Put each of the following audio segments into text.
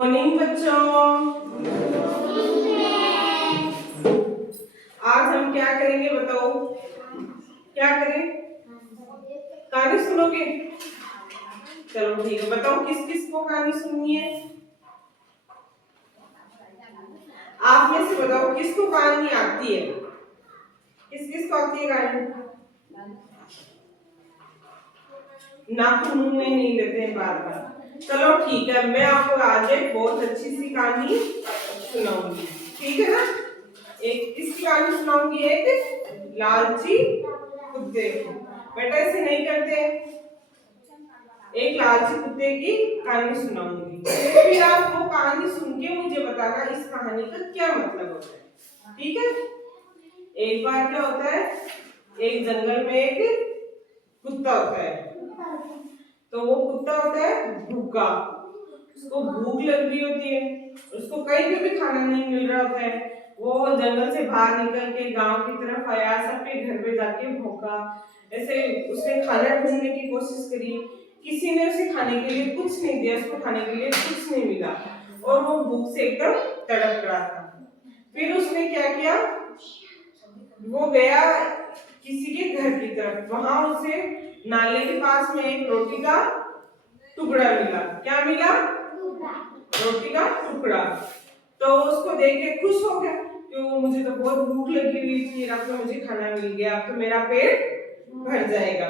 Morning बच्चों, आज हम क्या करेंगे बताओ? क्या करें? कहानी सुनोगे? चलो ठीक है, बताओ किस किस को कहानी सुननी है? आप में से बताओ किसको कहानी आती है? किस किस को आती है कहानी? नाखून मुंह में नहीं लेते हैं बार बार। चलो ठीक है, मैं आपको आज एक बहुत अच्छी सी कहानी सुनाऊंगी, ठीक है ना? एक किसकी कहानी सुनाऊंगी? एक लालची कुत्ते की। बेटा ऐसे नहीं करते। एक लालची कुत्ते की कहानी सुनाऊंगी, फिर आप वो कहानी सुन के मुझे बताना इस कहानी का क्या मतलब होता है, ठीक है? एक बार क्या होता है, एक जंगल में एक कुत्ता होता है। तो वो कुत्ता होता है भूखा, उसको भूख लग रही होती है, उसको कहीं पे भी खाना नहीं मिल रहा होता है। वो जंगल से बाहर निकल के गांव की तरफ आया, सबके घर पे जाके भौंका। ऐसे उसने खाना ढूंढने की कोशिश करी, किसी ने उसे खाने के लिए कुछ नहीं दिया, उसको खाने के लिए कुछ नहीं मिला और वो भूख से एकदम तड़प रहा था। फिर उसने क्या किया, वो गया किसी के घर की तरफ। वहां उसे नाले के पास में एक रोटी का टुकड़ा मिला। क्या मिला? रोटी का टुकड़ा। तो उसको देख के खुश हो गया कि मुझे तो बहुत भूख लगी हुई थी, अब तो मुझे खाना मिल गया, अब तो मेरा पेट भर जाएगा।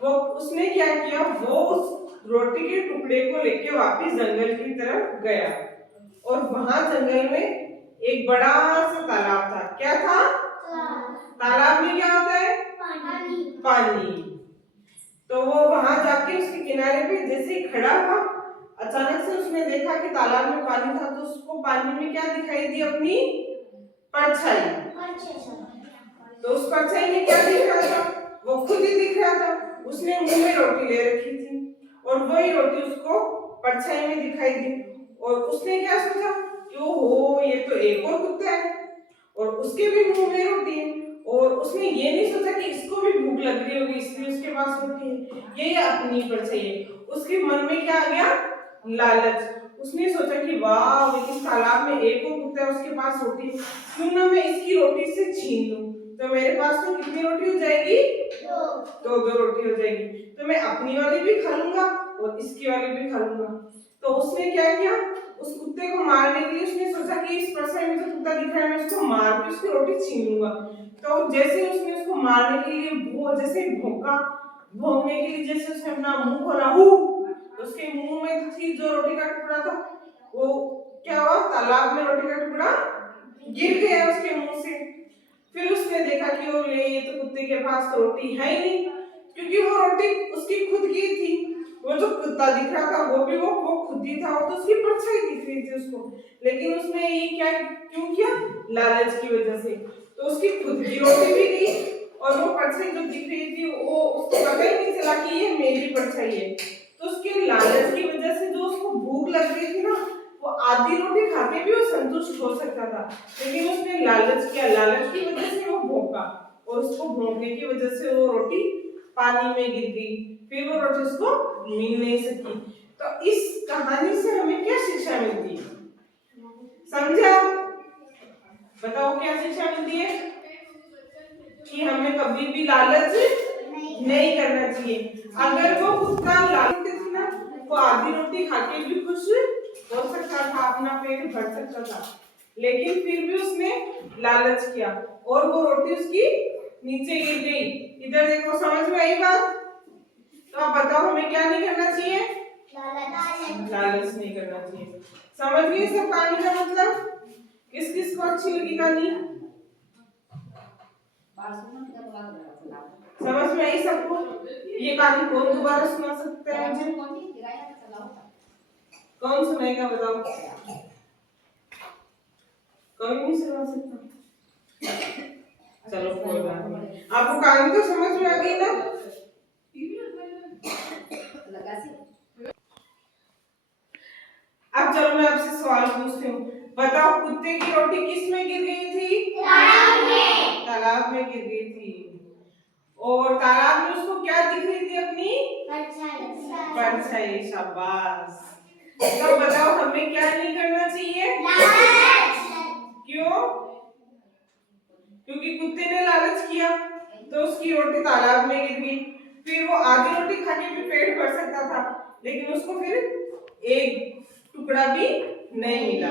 वो उसने क्या किया, वो उस रोटी के टुकड़े को लेके वापस जंगल की तरफ गया और वहां जंगल में एक बड़ा सा तालाब था। क्या था? तालाब में क्या होता है? पानी। तो वो वहां जाके उसके किनारे पे जैसे ही खड़ा हुआ, अचानक से उसने देखा कि तालाब में पानी था। तो उसको पानी में क्या दिखाई दी? अपनी परछाई। तो उस परछाई में क्या दिख रहा था? वो खुद ही दिख रहा था। उसने मुंह में रोटी ले रखी थी और वही रोटी उसको परछाई में दिखाई दी और उसने क्या सोचा कि ओहो, ये तो एक और कुत्ता है और उसके भी मुंह में रोटी है। और उसने ये नहीं सोचा कि इसको भी भूख लग रही होगी इसलिए उसके पास रोटी है, ये अपनी परछाई है। उसके मन में क्या आ गया? लालच। उसने सोचा कि वाह, इस तालाब में एक और कुत्ता है, उसके पास रोटी है, क्यों ना मैं इसकी रोटी से छीन लूं। तो मेरे पास तो कितनी रोटी हो जाएगी? दो रोटी हो जाएगी। तो मैं अपनी वाली भी खा लूंगा और इसकी वाली भी खा लूंगा। तो उसने क्या किया, उस कुत्ते को मारने के लिए उसने सोचा कि इस परछाई में जो कुत्ता दिख रहा है, मैं उसको मार के उसकी रोटी छीन लूंगा। तो जैसे उसने उसको मारने के लिए वो जैसे भौंका, भौंकने के लिए जैसे उसने अपना मुंह खोला, उसके मुंह में थी जो रोटी का टुकड़ा था, वो क्या हुआ, तालाब में रोटी का टुकड़ा गिर गया उसके मुंह से। फिर उसने देखा कि वो ये तो कुत्ते के पास तो रोटी है ही नहीं, क्योंकि वो रोटी उसकी खुद की थी। वो जो कुत्ता दिख रहा था वो भी वो खुद ही था, वो तो उसकी परछाई दिख रही थी उसको। लेकिन उसने ये क्या क्यों किया? लालच की वजह से। तो उसकी खुद की रोटी भी गई और वो परछाई जो दिख रही थी वो उसको पता ही नहीं चला कि ये मेरी परछाई है। तो उसके लालच की वजह से जो उसको भूख लग रही थी ना, वो आधी रोटी खा के भी वो संतुष्ट हो सकता था, लेकिन उसने लालच किया। लालच की वजह से वो भौंका और उसको भौंकने की वजह से वो रोटी पानी में गिर गई। फिर वो रोटी उसको मिल नहीं सकी। तो इस कहानी से हमें क्या शिक्षा मिलती है? समझा? बताओ क्या शिक्षा मिलती है? कि हमें कभी भी लालच नहीं करना चाहिए। अगर वो कुत्ता लालच थी ना, वो आधी रोटी खा के भी खुश हो सकता था, अपना पेट भर सकता था, लेकिन फिर भी उसने लालच किया और वो रोटी उसकी नीचे गिर गई। इधर देखो, समझ में आई बात? तो आप बताओ हमें क्या नहीं करना चाहिए? लालच नहीं करना चाहिए। समझ गए सब कहानी का मतलब? किस किस को अच्छी लगी कहानी? समझ में आई सबको? ये कहानी कौन दोबारा सुना सकता है मुझे? कौन सुनाएगा बताओ? कोई नहीं सुना सकता। चलो कोई बात नहीं, आपको कहानी तो समझ में आ गई ना? अब चलो मैं आपसे सवाल पूछती हूँ, बताओ कुत्ते की रोटी किस में गिर गई थी? तालाब में गिर गई थी। और तालाब में उसको क्या दिख रही थी? अपनी परछाई। शाबाश। तो बताओ हमें क्या नहीं करना चाहिए? क्यों? क्योंकि कुत्ते ने लालच किया तो उसकी रोटी तालाब में गिर गई। फिर वो आधी रोटी खा के भी पेट भर सकता था, लेकिन उसको फिर एक टुकड़ा भी नहीं मिला।